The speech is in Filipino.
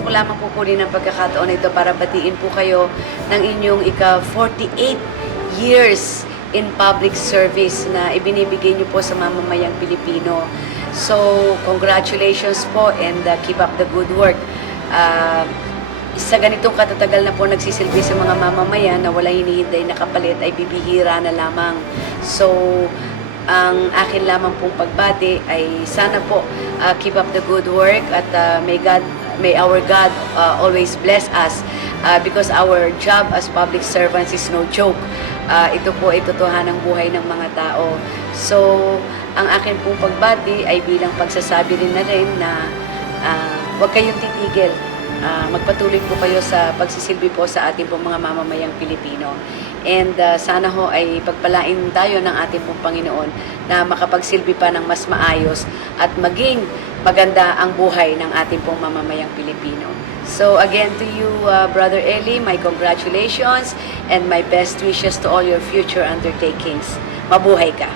gusto ko lamang po kunin ng pagkakataon na ito para batiin po kayo ng inyong ika-48 years in public service na ibinibigay niyo po sa mamamayang Pilipino. So, congratulations po and keep up the good work. Sa ganitong katatagal na po nagsisilbi sa mga mamamayan na wala hinihintay na kapalit ay bibihira na lamang. So, ang akin lamang pong pagbati ay sana po keep up the good work at may our God always bless us because our job as public servants is no joke. Ito po ay totohanang buhay ng mga tao. So, ang akin pong pagbati ay bilang pagsasabi rin na rin na huwag kayong titigil. Magpatuloy po kayo sa pagsisilbi po sa ating pong mga mamamayang Pilipino. And sana ho ay pagpalain tayo ng ating pong Panginoon na makapagsilbi pa ng mas maayos at maging maganda ang buhay ng ating pong mamamayang Pilipino. So again to you, Brother Eli, my congratulations and my best wishes to all your future undertakings. Mabuhay ka!